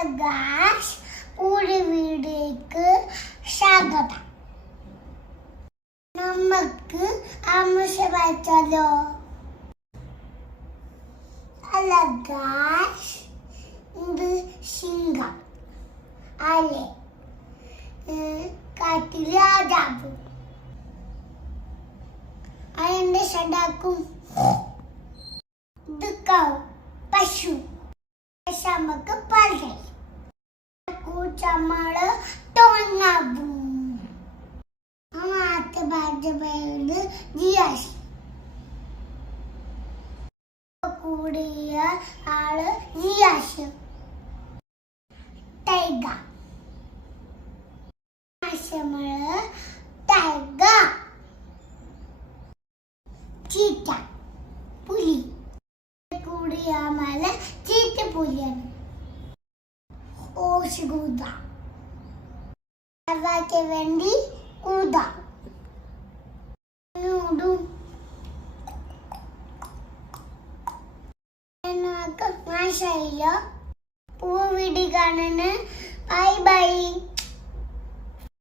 Gosh ഒരു വീടേക്ക് സ്വാഗതം. നമുക്ക് ആമശ വായിച്ചാലോ? ഗാഷ് ഇത് സിംഹം അലെ കാട്ടിലെ രാജാവ് അതിന്റെ ഷടാക്കും ഭാര്യ പേര് കൂടിയ ആൾ ജിയാഷ് ടൈഗ. ആശമൾ ടൈഗ. ചീറ്റ. പുലി. കൂടിയ മല ചീറ്റ പുലിയാണ്. ഓശുകൂത അതാക്ക് വേണ്ടി ഊത ൂടും എന്നൊക്കെ മാഷയില്ല പൂവിടി കാണുന്ന ബൈ ബൈ.